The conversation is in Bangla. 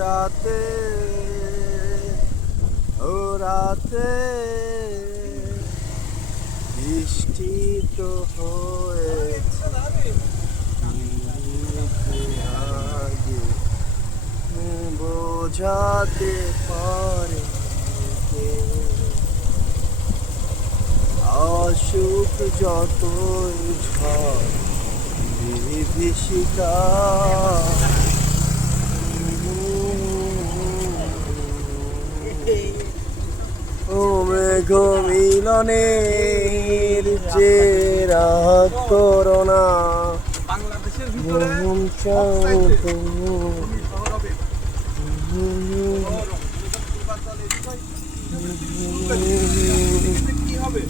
রাতে ও রাতে বৃষ্টি তো হয়েছে বোঝাতে পারে। অসুখ যতই ঝড় বিভীষিকা ও মেঘ মিলনের চেরা করোনা বাংলাদেশের ভিতরে কি হবে